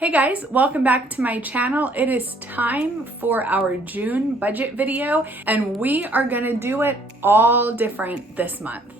Hey guys, welcome back to my channel. It is time for our June budget video, and we are gonna do it all different this month.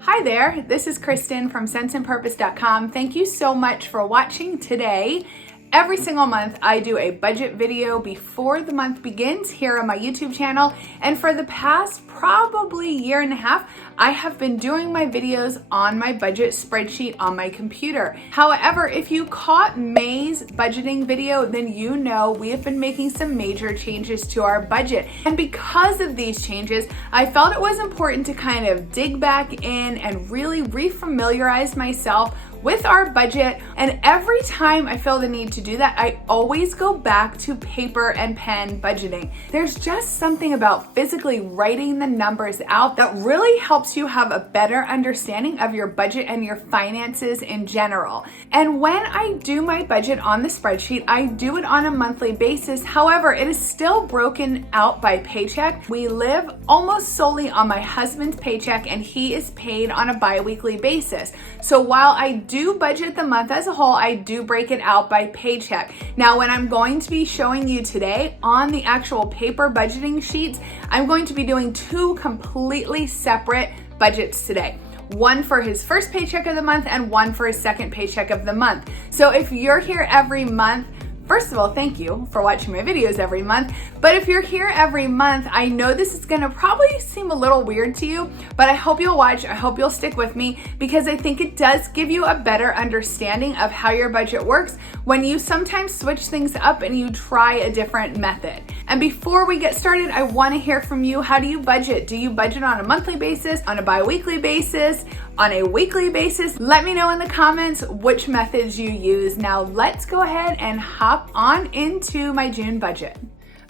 Hi there, this is Kristen from senseandpurpose.com. Thank you so much for watching today. Every single month, I do a budget video before the month begins here on my YouTube channel. And for the past probably year and a half, I have been doing my videos on my budget spreadsheet on my computer. However, if you caught May's budgeting video, then you know we have been making some major changes to our budget. And because of these changes, I felt it was important to kind of dig back in and really refamiliarize myself with our budget. And every time I feel the need to do that, I always go back to paper and pen budgeting. There's just something about physically writing the numbers out that really helps you have a better understanding of your budget and your finances in general. And when I do my budget on the spreadsheet, I do it on a monthly basis. However, it is still broken out by paycheck. We live almost solely on my husband's paycheck, and he is paid on a bi-weekly basis. So while I do budget the month as a whole, I do break it out by paycheck. Now, when I'm going to be showing you today on the actual paper budgeting sheets, I'm going to be doing two completely separate budgets today. One for his first paycheck of the month and one for his second paycheck of the month. So if you're here every month, first of all, thank you for watching my videos every month. But if you're here every month, I know this is gonna probably seem a little weird to you, but I hope you'll watch, I hope you'll stick with me, because I think it does give you a better understanding of how your budget works when you sometimes switch things up and you try a different method. And before we get started, I wanna hear from you. How do you budget? Do you budget on a monthly basis, on a bi-weekly basis, on a weekly basis? Let me know in the comments which methods you use. Now let's go ahead and hop on into my June budget.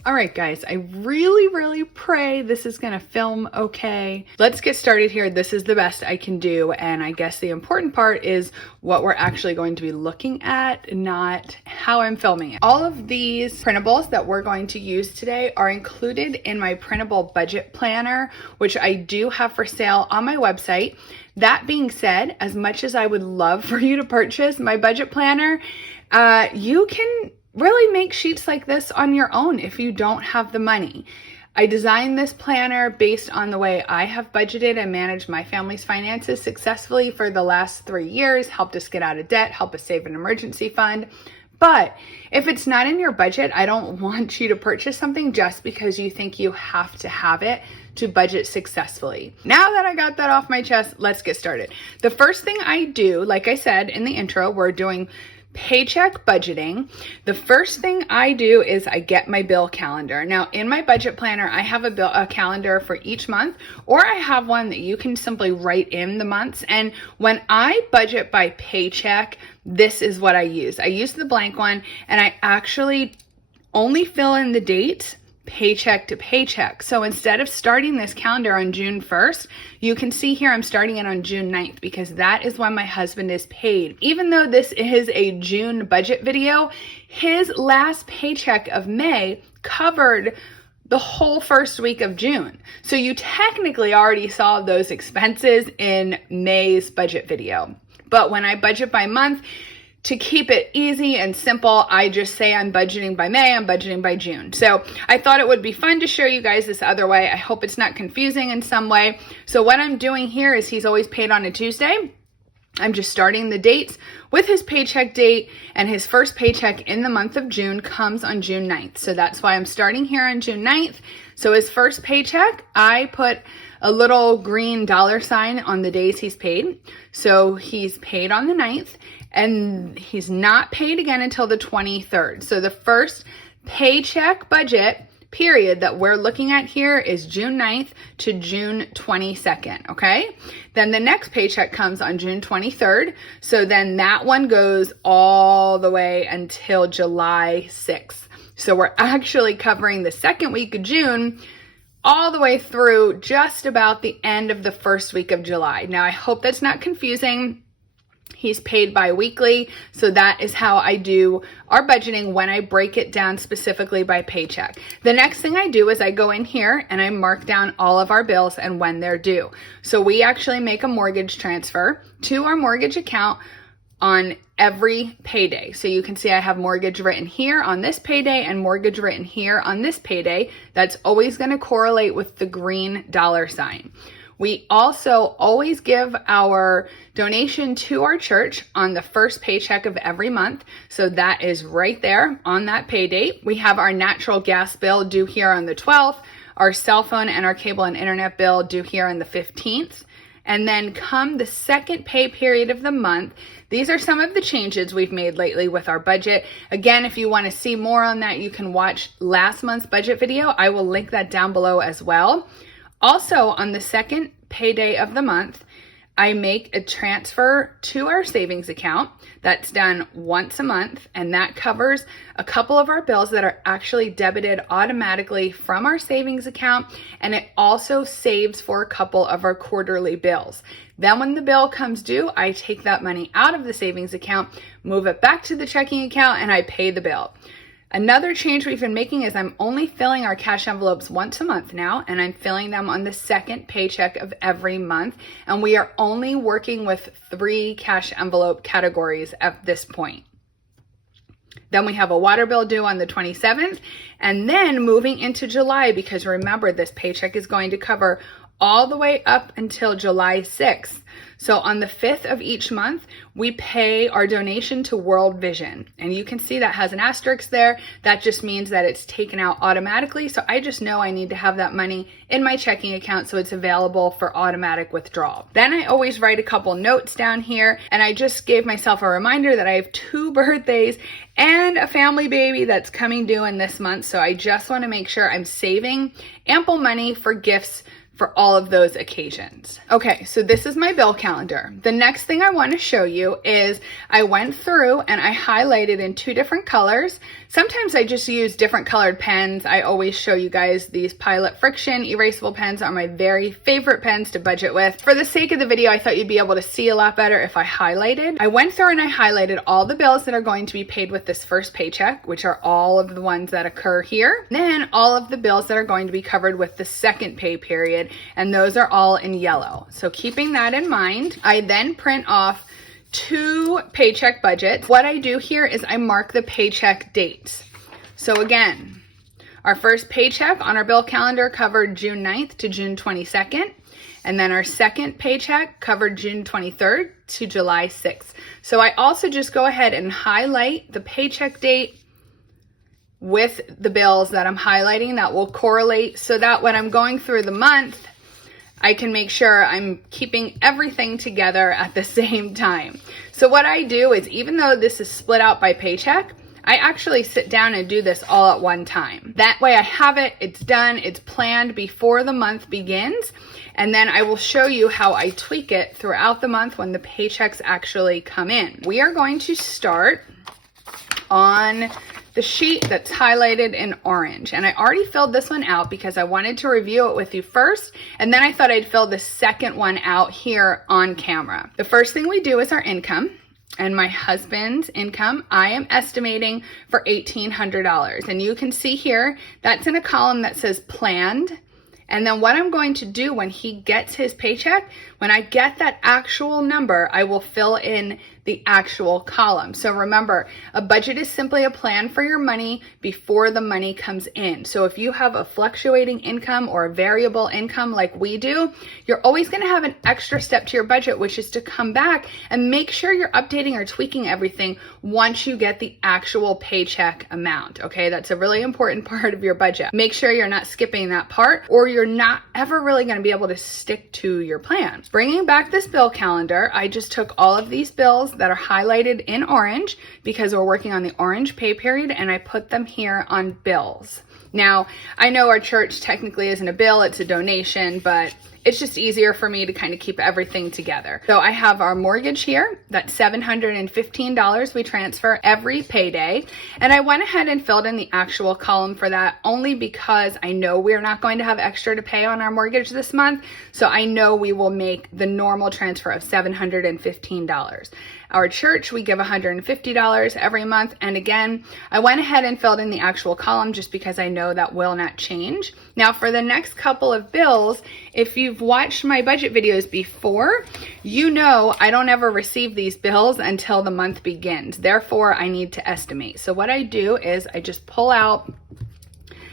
All right, guys, I really pray this is gonna film okay. Let's get started here. This is the best I can do. And I guess the important part is what we're actually going to be looking at, not how I'm filming it. All of these printables that we're going to use today are included in my printable budget planner, which I do have for sale on my website. That being said, as much as I would love for you to purchase my budget planner, you can really make sheets like this on your own if you don't have the money. I designed this planner based on the way I have budgeted and managed my family's finances successfully for the last 3 years, helped us get out of debt, helped us save an emergency fund. But if it's not in your budget, I don't want you to purchase something just because you think you have to have it to budget successfully. Now that I got that off my chest, let's get started. The first thing I do, like I said in the intro, we're doing paycheck budgeting. The first thing I do is I get my bill calendar. Now in my budget planner, I have a calendar for each month, or I have one that you can simply write in the months. And when I budget by paycheck, this is what I use. I use the blank one, and I actually only fill in the dates paycheck to paycheck. So instead of starting this calendar on June 1st, you can see here I'm starting it on June 9th because that is when my husband is paid. Even though this is a June budget video, his last paycheck of May covered the whole first week of June. So you technically already saw those expenses in May's budget video. But when I budget by month, to keep it easy and simple, I just say I'm budgeting by May, I'm budgeting by June. So I thought it would be fun to show you guys this other way. I hope it's not confusing in some way. So what I'm doing here is he's always paid on a Tuesday. I'm just starting the dates with his paycheck date, and his first paycheck in the month of June comes on June 9th. So that's why I'm starting here on June 9th. So his first paycheck, I put a little green $sign on the days he's paid. So he's paid on the 9th, and he's not paid again until the 23rd. So the first paycheck budget period that we're looking at here is June 9th to June 22nd, okay? Then the next paycheck comes on June 23rd. So then that one goes all the way until July 6th. So we're actually covering the second week of June all the way through just about the end of the first week of July. Now, I hope that's not confusing. He's paid bi-weekly, so that is how I do our budgeting when I break it down specifically by paycheck. The next thing I do is I go in here and I mark down all of our bills and when they're due. So we actually make a mortgage transfer to our mortgage account on every payday. So you can see I have mortgage written here on this payday and mortgage written here on this payday. That's always going to correlate with the green dollar sign. We also always give our donation to our church on the first paycheck of every month. So that is right there on that pay date. We have our natural gas bill due here on the 12th, our cell phone and our cable and internet bill due here on the 15th. And then come the second pay period of the month, these are some of the changes we've made lately with our budget. Again, if you want to see more on that, you can watch last month's budget video. I will link that down below as well. Also, on the second payday of the month, I make a transfer to our savings account. That's done once a month, and that covers a couple of our bills that are actually debited automatically from our savings account, and it also saves for a couple of our quarterly bills. Then when the bill comes due, I take that money out of the savings account, move it back to the checking account, and I pay the bill. Another change we've been making is I'm only filling our cash envelopes once a month now, and I'm filling them on the second paycheck of every month. And we are only working with 3 cash envelope categories at this point. Then we have a water bill due on the 27th, and then moving into July, because remember, this paycheck is going to cover all the way up until July 6th. So on the 5th of each month, we pay our donation to World Vision. And you can see that has an asterisk there. That just means that it's taken out automatically. So I just know I need to have that money in my checking account so it's available for automatic withdrawal. Then I always write a couple notes down here. And I just gave myself a reminder that I have 2 birthdays and a family baby that's coming due in this month. So I just want to make sure I'm saving ample money for gifts for all of those occasions. Okay, so this is my bill calendar. The next thing I want to show you is I went through and I highlighted in 2 different colors. Sometimes I just use different colored pens. I always show you guys these Pilot Friction erasable pens are my very favorite pens to budget with. For the sake of the video, I thought you'd be able to see a lot better if I highlighted. I went through and I highlighted all the bills that are going to be paid with this first paycheck, which are all of the ones that occur here. Then all of the bills that are going to be covered with the second pay period, and those are all in yellow. So keeping that in mind, I then print off 2 paycheck budgets. What I do here is I mark the paycheck dates. So again, our first paycheck on our bill calendar covered June 9th to June 22nd. And then our second paycheck covered June 23rd to July 6th. So I also just go ahead and highlight the paycheck date with the bills that I'm highlighting that will correlate so that when I'm going through the month, I can make sure I'm keeping everything together at the same time. So what I do is, even though this is split out by paycheck, I actually sit down and do this all at one time. That way I have it, it's done, it's planned before the month begins, and then I will show you how I tweak it throughout the month when the paychecks actually come in. We are going to start on the sheet that's highlighted in orange. And I already filled this one out because I wanted to review it with you first, and then I thought I'd fill the second one out here on camera. The first thing we do is our income. And my husband's income, I am estimating for $1,800. And you can see here, that's in a column that says planned. And then what I'm going to do when he gets his paycheck, when I get that actual number, I will fill in the actual column. So remember, a budget is simply a plan for your money before the money comes in. So if you have a fluctuating income or a variable income like we do, you're always going to have an extra step to your budget, which is to come back and make sure you're updating or tweaking everything once you get the actual paycheck amount. Okay, that's a really important part of your budget. Make sure you're not skipping that part, or you're not ever really going to be able to stick to your plan. Bringing back this bill calendar, I just took all of these bills that are highlighted in orange because we're working on the orange pay period, and I put them here on bills. Now, I know our church technically isn't a bill, it's a donation, but it's just easier for me to kind of keep everything together. So I have our mortgage here, that's $715 we transfer every payday. And I went ahead and filled in the actual column for that only because I know we're not going to have extra to pay on our mortgage this month. So I know we will make the normal transfer of $715. Our church, we give $150 every month. And again, I went ahead and filled in the actual column just because I know that will not change. Now for the next couple of bills, if you've watched my budget videos before, you know I don't ever receive these bills until the month begins. Therefore, I need to estimate. So what I do is I just pull out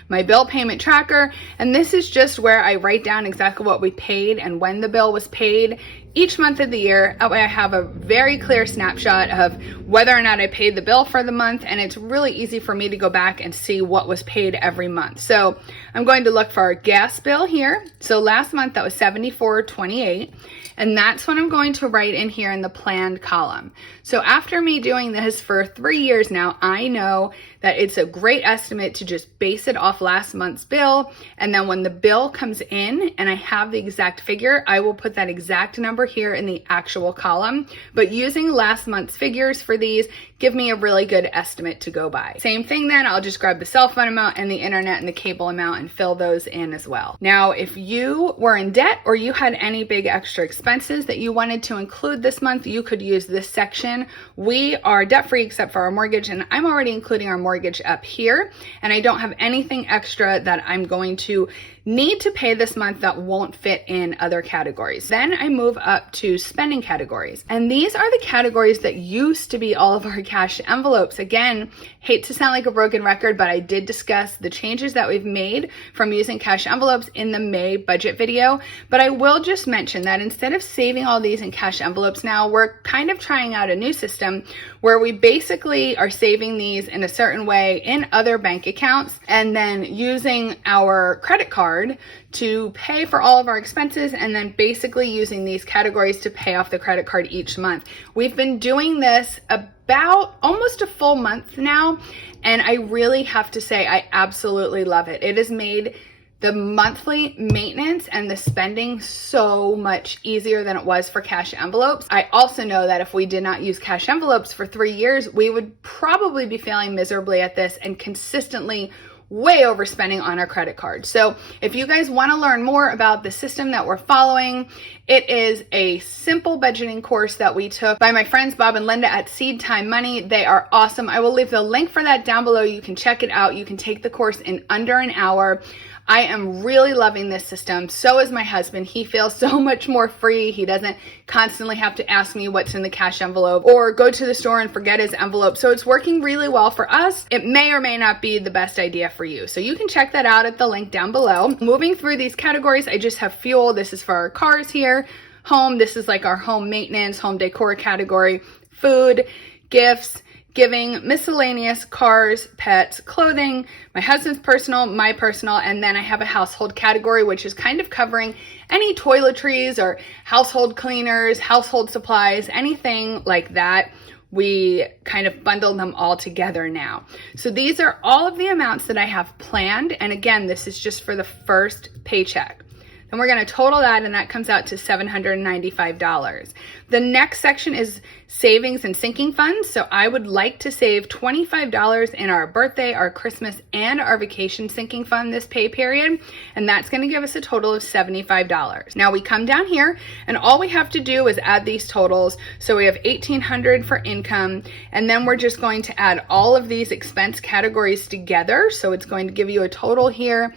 my bill payment tracker, and this is just where I write down exactly what we paid and when the bill was paid each month of the year. That way I have a very clear snapshot of whether or not I paid the bill for the month, and it's really easy for me to go back and see what was paid every month. So I'm going to look for our gas bill here. So last month that was $74.28, and that's what I'm going to write in here in the planned column. So after me doing this for 3 years now, I know that it's a great estimate to just base it off last month's bill, and then when the bill comes in and I have the exact figure, I will put that exact number here in the actual column. But using last month's figures for these give me a really good estimate to go by. Same thing then, I'll just grab the cell phone amount and the internet and the cable amount and fill those in as well. Now, if you were in debt or you had any big extra expenses that you wanted to include this month, you could use this section. We are debt-free except for our mortgage, and I'm already including our mortgage up here, and I don't have anything extra that I'm going to need to pay this month that won't fit in other categories. Then I move up to spending categories. And these are the categories that used to be all of our cash envelopes. Again, hate to sound like a broken record, but I did discuss the changes that we've made from using cash envelopes in the May budget video. But I will just mention that instead of saving all these in cash envelopes now, we're kind of trying out a new system where we basically are saving these in a certain way in other bank accounts and then using our credit card to pay for all of our expenses, and then basically using these categories to pay off the credit card each month. We've been doing this about almost a full month now, and I really have to say I absolutely love it. It has made the monthly maintenance and the spending so much easier than it was for cash envelopes. I also know that if we did not use cash envelopes for 3 years, we would probably be failing miserably at this and consistently way overspending on our credit card. So if you guys want to learn more about the system that we're following, it is a simple budgeting course that we took by my friends Bob and Linda at Seed Time Money. They are awesome. I will leave the link for that down below. You can check it out. You can take the course in under an hour. I am really loving this system. So is my husband. He feels so much more free. He doesn't constantly have to ask me what's in the cash envelope or go to the store and forget his envelope. So it's working really well for us. It may or may not be the best idea for you. So you can check that out at the link down below. Moving through these categories, I just have fuel. This is for our cars here. Home, this is like our home maintenance, home decor category. Food, gifts, giving, miscellaneous, cars, pets, clothing, my husband's personal, my personal, and then I have a household category, which is kind of covering any toiletries or household cleaners, household supplies, anything like that. We kind of bundle them all together now. So these are all of the amounts that I have planned. And again, this is just for the first paycheck. Then we're going to total that, and that comes out to $795. The next section is savings and sinking funds. So I would like to save $25 in our birthday, our Christmas, and our vacation sinking fund this pay period. And that's going to give us a total of $75. Now we come down here, and all we have to do is add these totals. So we have $1,800 for income, and then we're just going to add all of these expense categories together. So it's going to give you a total here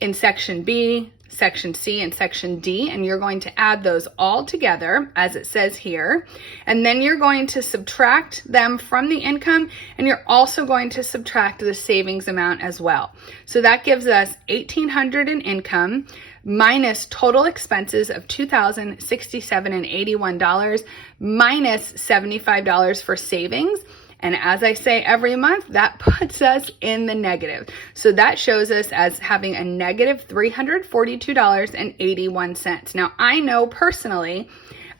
in section B, section C, and section D, and you're going to add those all together as it says here. And then you're going to subtract them from the income, and you're also going to subtract the savings amount as well. So that gives us $1,800 in income minus total expenses of $2,067.81 minus $75 for savings. And as I say every month, that puts us in the negative. So that shows us as having a negative $342.81. Now, I know personally,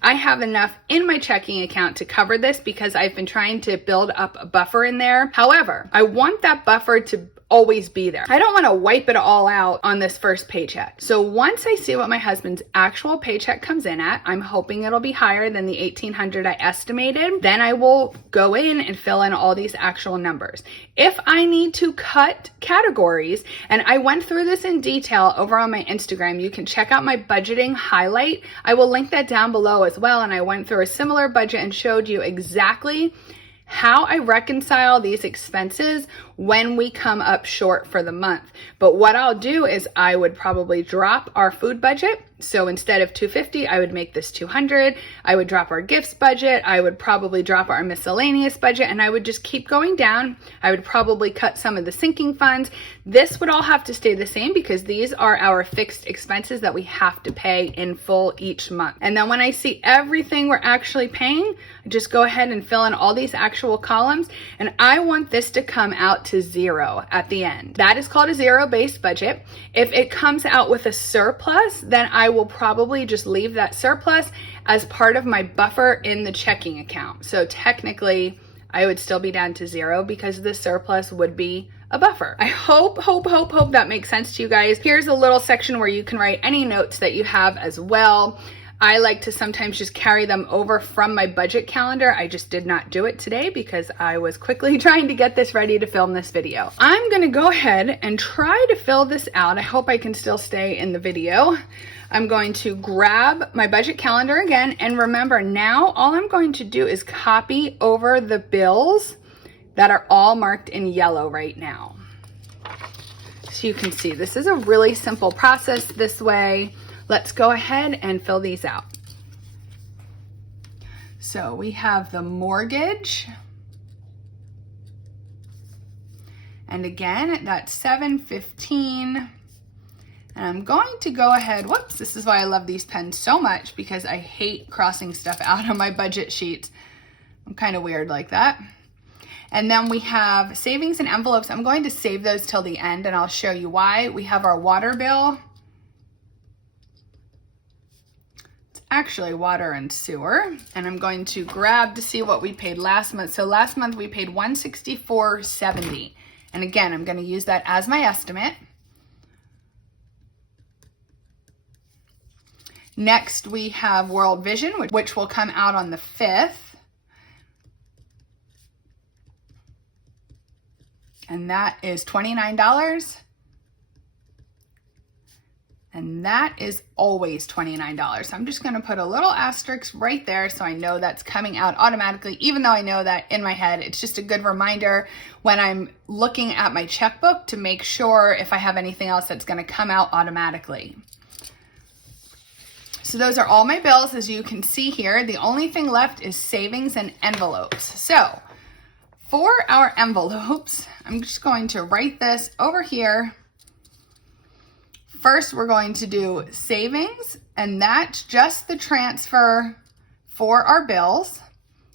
I have enough in my checking account to cover this because I've been trying to build up a buffer in there. However, I want that buffer to always be there. I don't want to wipe it all out on this first paycheck. So once I see what my husband's actual paycheck comes in at, I'm hoping it'll be higher than the $1,800 I estimated. Then I will go in and fill in all these actual numbers. If I need to cut categories, and I went through this in detail over on my Instagram, you can check out my budgeting highlight. I will link that down below as well. And I went through a similar budget and showed you exactly how I reconcile these expenses when we come up short for the month. But what I'll do is I would probably drop our food budget. So instead of $250, I would make this $200. I would drop our gifts budget. I would probably drop our miscellaneous budget, and I would just keep going down. I would probably cut some of the sinking funds. This would all have to stay the same because these are our fixed expenses that we have to pay in full each month. And then when I see everything we're actually paying, I just go ahead and fill in all these actual columns. And I want this to come out to 0 at the end. That is called a zero-based budget. If it comes out with a surplus, then I will probably just leave that surplus as part of my buffer in the checking account. So technically, I would still be down to 0 because the surplus would be a buffer. I hope that makes sense to you guys. Here's a little section where you can write any notes that you have as well. I like to sometimes just carry them over from my budget calendar. I just did not do it today because I was quickly trying to get this ready to film this video. I'm gonna go ahead and try to fill this out. I hope I can still stay in the video. I'm going to grab my budget calendar again, and remember now all I'm going to do is copy over the bills that are all marked in yellow right now. So you can see this is a really simple process this way. Let's go ahead and fill these out. So we have the mortgage. And again, that's $715. And I'm going to go ahead, whoops, this is why I love these pens so much because I hate crossing stuff out on my budget sheets. I'm kind of weird like that. And then we have savings and envelopes. I'm going to save those till the end and I'll show you why. We have our water bill. Actually water and sewer, and I'm going to grab to see what we paid last month. So last month we paid $164.70, and again I'm going to use that as my estimate. Next we have World Vision, which will come out on the 5th, and that is $29. And that is always $29. So I'm just gonna put a little asterisk right there so I know that's coming out automatically, even though I know that in my head. It's just a good reminder when I'm looking at my checkbook to make sure if I have anything else that's gonna come out automatically. So those are all my bills, as you can see here. The only thing left is savings and envelopes. So for our envelopes, I'm just going to write this over here. First, we're going to do savings, and that's just the transfer for our bills.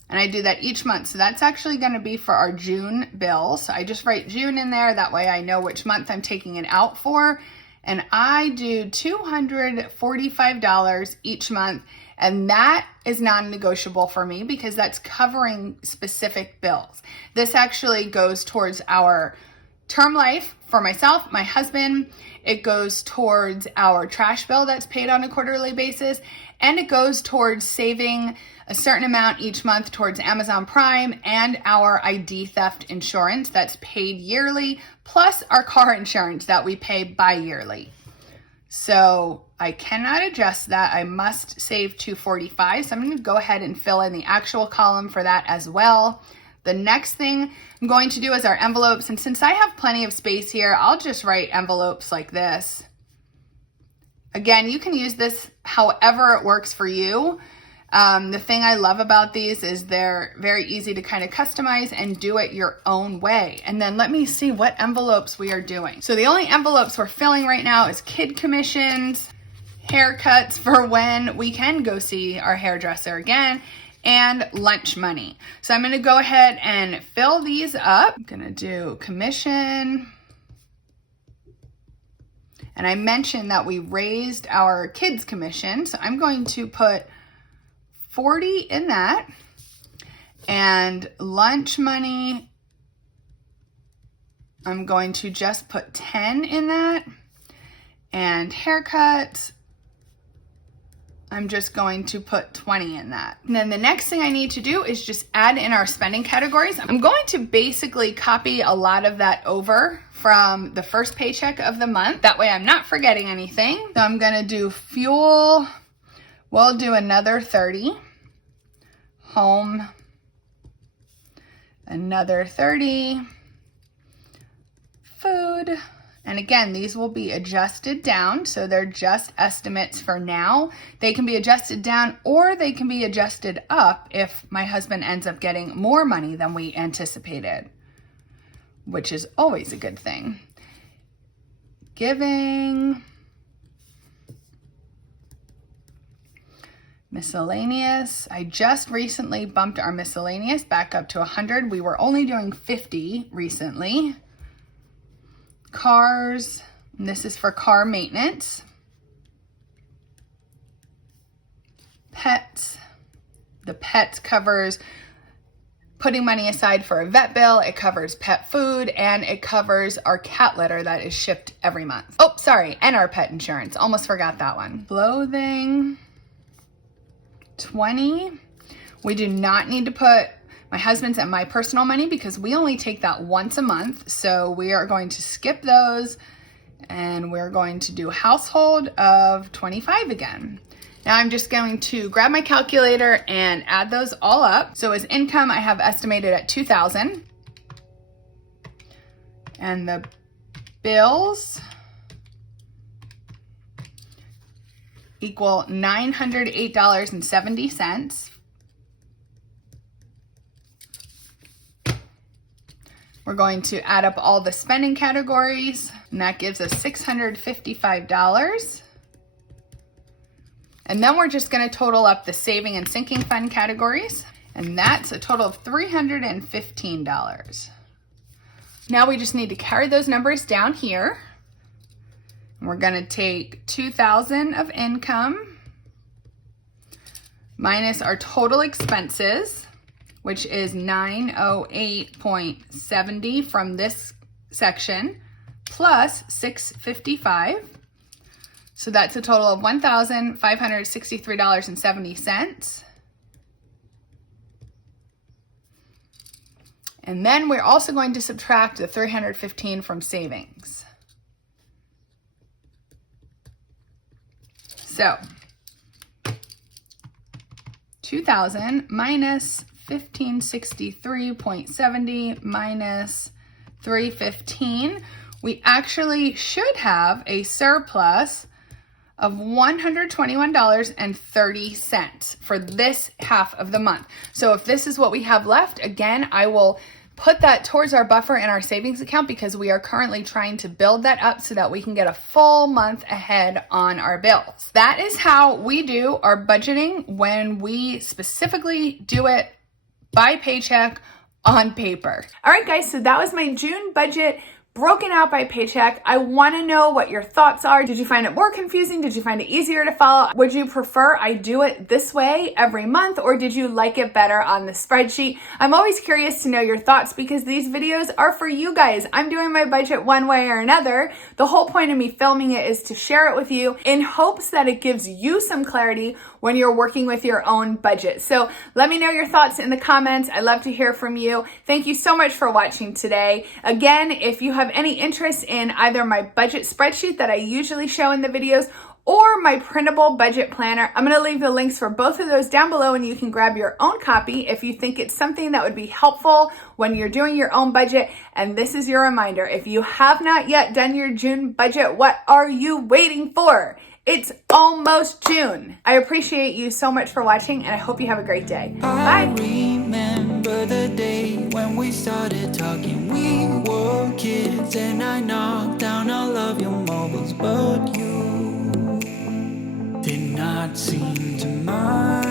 And I do that each month. So that's actually going to be for our June bill. So I just write June in there. That way I know which month I'm taking it out for. And I do $245 each month. And that is non-negotiable for me because that's covering specific bills. This actually goes towards our term life for myself, my husband. It goes towards our trash bill that's paid on a quarterly basis, and it goes towards saving a certain amount each month towards Amazon Prime and our ID theft insurance that's paid yearly, plus our car insurance that we pay bi-yearly. So I cannot adjust that. I must save $245. So I'm going to go ahead and fill in the actual column for that as well. The next thing I'm going to do is our envelopes. And since I have plenty of space here, I'll just write envelopes like this. Again, you can use this however it works for you. The thing I love about these is they're very easy to kind of customize and do it your own way. And then let me see what envelopes we are doing. So the only envelopes we're filling right now is kid commissions, haircuts for when we can go see our hairdresser again, and lunch money. So I'm going to go ahead and fill these up. I'm going to do commission. And I mentioned that we raised our kids commission. So I'm going to put 40 in that. And lunch money, I'm going to just put 10 in that. And haircut, I'm just going to put 20 in that. And then the next thing I need to do is just add in our spending categories. I'm going to basically copy a lot of that over from the first paycheck of the month. That way I'm not forgetting anything. So I'm gonna do fuel, we'll do another 30. Home, another 30. Food. And again, these will be adjusted down, so they're just estimates for now. They can be adjusted down or they can be adjusted up if my husband ends up getting more money than we anticipated, which is always a good thing. Giving, miscellaneous. I just recently bumped our miscellaneous back up to 100. We were only doing 50 recently. Cars, and this is for car maintenance. Pets, the pets covers putting money aside for a vet bill, it covers pet food, and it covers our cat litter that is shipped every month. Oh, sorry, and our pet insurance, almost forgot that one. Clothing, 20. We do not need to put my husband's and my personal money because we only take that once a month. So we are going to skip those and we're going to do household of 25 again. Now I'm just going to grab my calculator and add those all up. So as income, I have estimated at 2,000. And the bills equal $908.70. We're going to add up all the spending categories, and that gives us $655. And then we're just going to total up the saving and sinking fund categories, and that's a total of $315. Now we just need to carry those numbers down here. And we're going to take 2,000 of income minus our total expenses, which is 908.70 from this section, plus 655. So that's a total of $1,563.70. And then we're also going to subtract the 315 from savings. So 2,000 minus 1563.70 minus 315, we actually should have a surplus of $121.30 for this half of the month. So if this is what we have left, again, I will put that towards our buffer in our savings account because we are currently trying to build that up so that we can get a full month ahead on our bills. That is how we do our budgeting when we specifically do it by paycheck on paper. All right, guys, so that was my June budget broken out by paycheck. I want to know what your thoughts are. Did you find it more confusing? Did you find it easier to follow? Would you prefer I do it this way every month, or did you like it better on the spreadsheet? I'm always curious to know your thoughts because these videos are for you guys. I'm doing my budget one way or another. The whole point of me filming it is to share it with you in hopes that it gives you some clarity when you're working with your own budget. So let me know your thoughts in the comments. I love to hear from you. Thank you so much for watching today. Again, if you have any interest in either my budget spreadsheet that I usually show in the videos or my printable budget planner, I'm going to leave the links for both of those down below and you can grab your own copy if you think it's something that would be helpful when you're doing your own budget. And this is your reminder, if you have not yet done your June budget, what are you waiting for? It's almost June. I appreciate you so much for watching and I hope you have a great day. Bye. I remember the day when we started talking. We were kids and I knocked down all of your marbles, but you did not seem to mind.